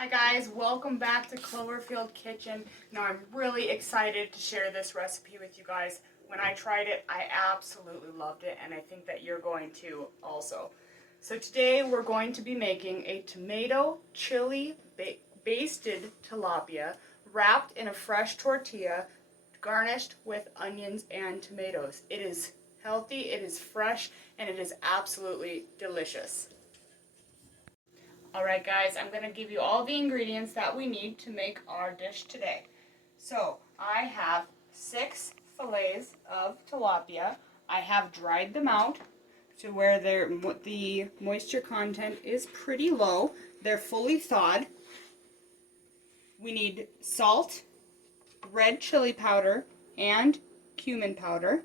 Hi guys, welcome back to Cloverfield Kitchen. Now I'm really excited to share this recipe with you guys. When I tried it, I absolutely loved it, and I think that you're going to also. So today we're going to be making a tomato chili basted tilapia wrapped in a fresh tortilla, garnished with onions and tomatoes. It is healthy, it is fresh, and it is absolutely delicious. Alright guys, I'm going to give you all the ingredients that we need to make our dish today. So, I have 6 fillets of tilapia. I have dried them out to where the moisture content is pretty low. They're fully thawed. We need salt, red chili powder, and cumin powder.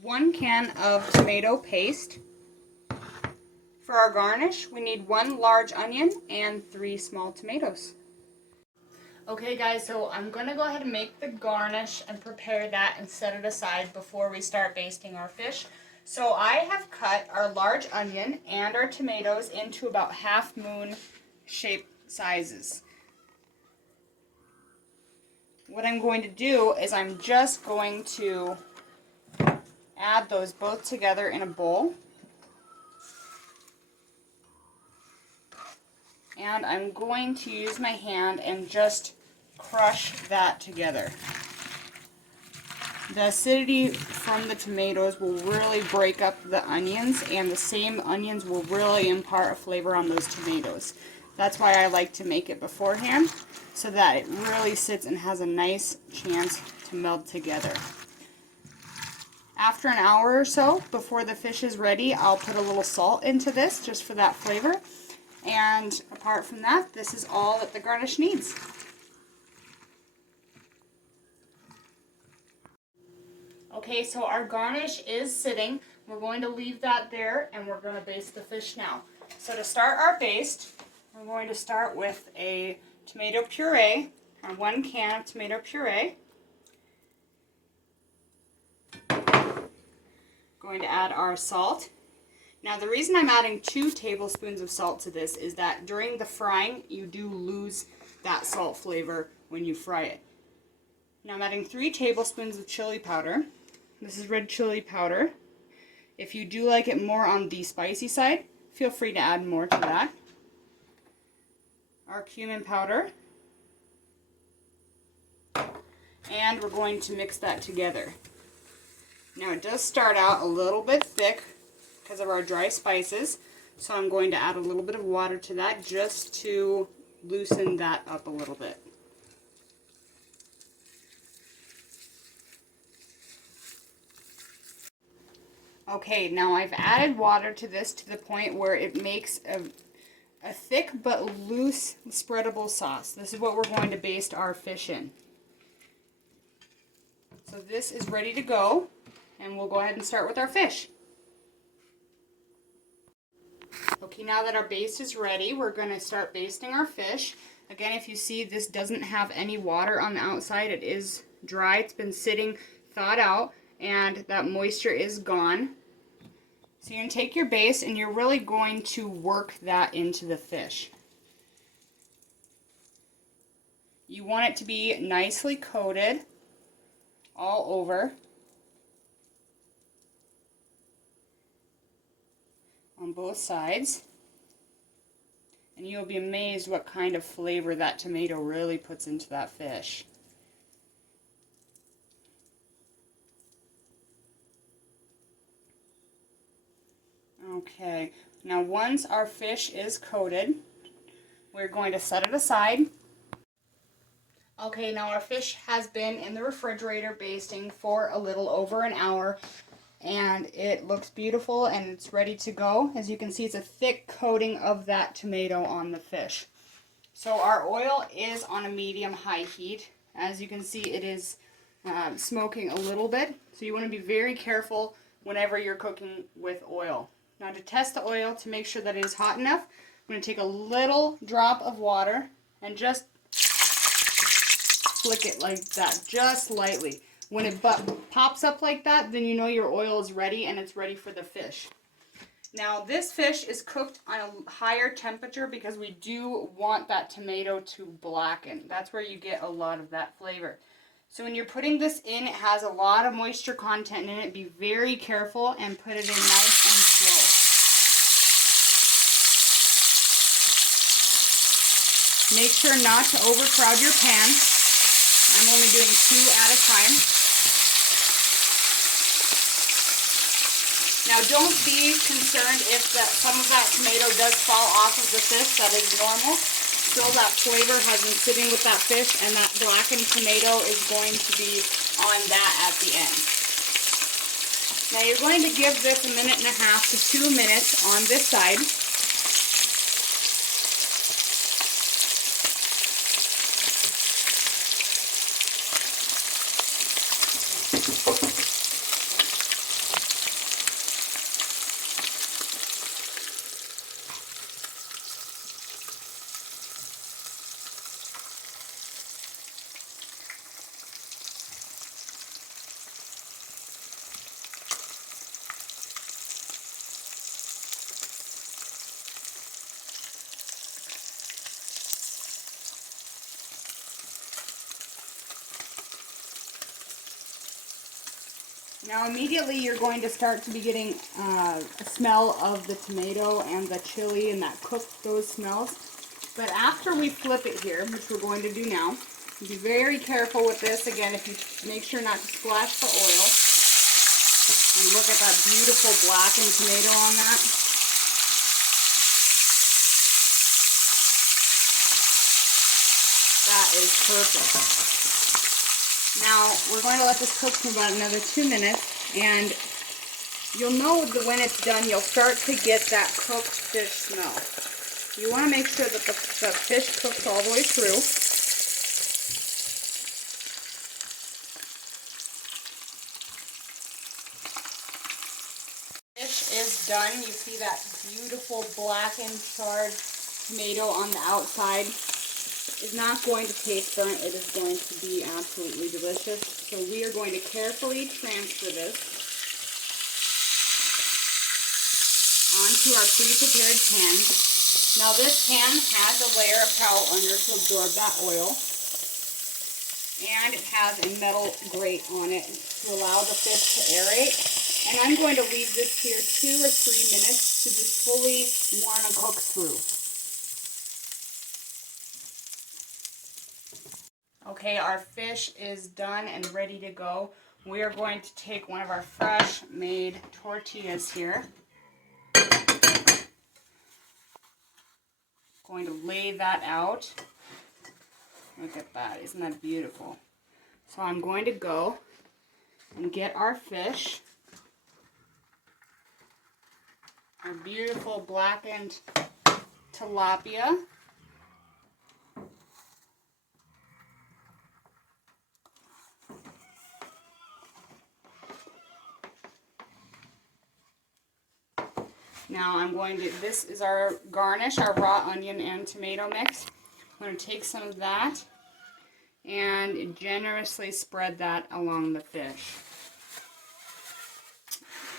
1 can of tomato paste. For our garnish, we need 1 large onion and 3 small tomatoes. Okay guys, so I'm going to go ahead and make the garnish and prepare that and set it aside before we start basting our fish. So I have cut our large onion and our tomatoes into about half moon shape sizes. What I'm going to do is I'm just going to add those both together in a bowl. And I'm going to use my hand and just crush that together. The acidity from the tomatoes will really break up the onions, and the same onions will really impart a flavor on those tomatoes. That's why I like to make it beforehand, so that it really sits and has a nice chance to meld together. After an hour or so, before the fish is ready, I'll put a little salt into this just for that flavor. And apart from that, this is all that the garnish needs. Okay, so our garnish is sitting. We're going to leave that there, and we're going to baste the fish now. So to start our baste, we're going to start with a tomato puree, or 1 can of tomato puree. Going to add our salt. Now the reason I'm adding 2 tablespoons of salt to this is that during the frying you do lose that salt flavor when you fry it. Now I'm adding 3 tablespoons of chili powder. This is red chili powder. If you do like it more on the spicy side, feel free to add more to that. Our cumin powder. And we're going to mix that together. Now it does start out a little bit thick because of our dry spices, so I'm going to add a little bit of water to that just to loosen that up a little bit. Okay, now I've added water to this to the point where it makes a thick but loose spreadable sauce. This is what we're going to baste our fish in. So this is ready to go, and we'll go ahead and start with our fish. Okay, now that our base is ready, we're going to start basting our fish. Again, if you see, this doesn't have any water on the outside. It is dry. It's been sitting, thawed out, and that moisture is gone. So you're going to take your base and you're really going to work that into the fish. You want it to be nicely coated all over. On both sides, and you'll be amazed what kind of flavor that tomato really puts into that fish. Okay, now once our fish is coated, we're going to set it aside. Okay, now our fish has been in the refrigerator basting for a little over an hour. And it looks beautiful and it's ready to go. As you can see, it's a thick coating of that tomato on the fish. So our oil is on a medium-high heat. As you can see, it is smoking a little bit. So you want to be very careful whenever you're cooking with oil. Now to test the oil to make sure that it is hot enough, I'm going to take a little drop of water and just flick it like that, just lightly. When it pops up like that, then you know your oil is ready and it's ready for the fish. Now this fish is cooked on a higher temperature because we do want that tomato to blacken. That's where you get a lot of that flavor. So when you're putting this in, it has a lot of moisture content in it. Be very careful and put it in nice and slow. Make sure not to overcrowd your pan. I'm only doing 2 at a time. Now don't be concerned if some of that tomato does fall off of the fish. That is normal. Still, that flavor has been sitting with that fish, and that blackened tomato is going to be on that at the end. Now you're going to give this 1.5 to 2 minutes on this side. Now immediately you're going to start to be getting a smell of the tomato and the chili and that cooked those smells. But after we flip it here, which we're going to do now, be very careful with this. Again, if you make sure not to splash the oil. And look at that beautiful blackened tomato on that. That is perfect. Now, we're going to let this cook for about another 2 minutes, and you'll know that when it's done, you'll start to get that cooked fish smell. You want to make sure that the fish cooks all the way through. Fish is done. You see that beautiful blackened charred tomato on the outside. Is not going to taste burnt. It is going to be absolutely delicious. So we are going to carefully transfer this onto our pre-prepared pan. Now this pan has a layer of towel under to absorb that oil, and it has a metal grate on it to allow the fish to aerate. And I'm going to leave this here 2 or 3 minutes to just fully warm and cook through. Okay, our fish is done and ready to go. We are going to take one of our fresh made tortillas here. Going to lay that out. Look at that, isn't that beautiful? So I'm going to go and get our fish. Our beautiful blackened tilapia. Now I'm going to, this is our garnish, our raw onion and tomato mix. I'm going to take some of that and generously spread that along the fish.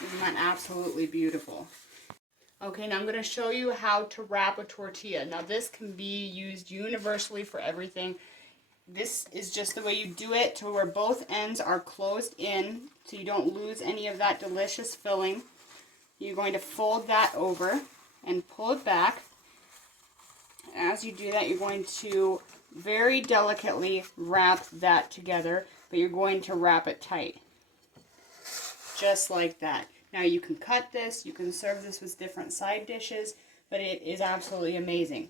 Isn't that absolutely beautiful? Okay, now I'm going to show you how to wrap a tortilla. Now this can be used universally for everything. This is just the way you do it, to where both ends are closed in so you don't lose any of that delicious filling. You're going to fold that over and pull it back. As you do that, you're going to very delicately wrap that together, but you're going to wrap it tight. Just like that. Now you can cut this, you can serve this with different side dishes, but it is absolutely amazing.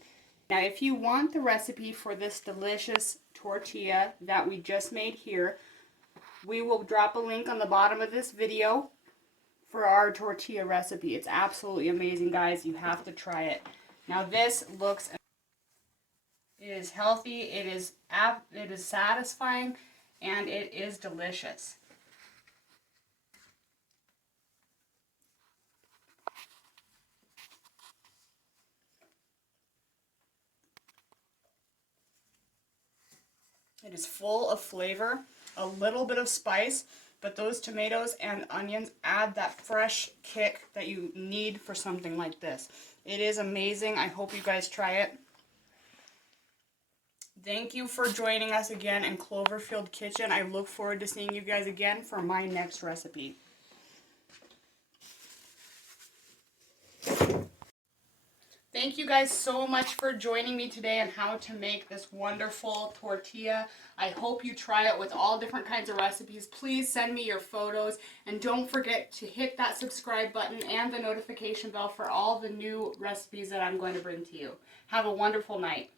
Now if you want the recipe for this delicious tortilla that we just made here, we will drop a link on the bottom of this video for our tortilla recipe. It's absolutely amazing, guys. You have to try it. Now this looks, it is healthy, it is satisfying, and it is delicious. It is full of flavor, a little bit of spice, but those tomatoes and onions add that fresh kick that you need for something like this. It is amazing. I hope you guys try it. Thank you for joining us again in Cloverfield Kitchen. I look forward to seeing you guys again for my next recipe. Thank you guys so much for joining me today on how to make this wonderful tortilla. I hope you try it with all different kinds of recipes. Please send me your photos, and don't forget to hit that subscribe button and the notification bell for all the new recipes that I'm going to bring to you. Have a wonderful night.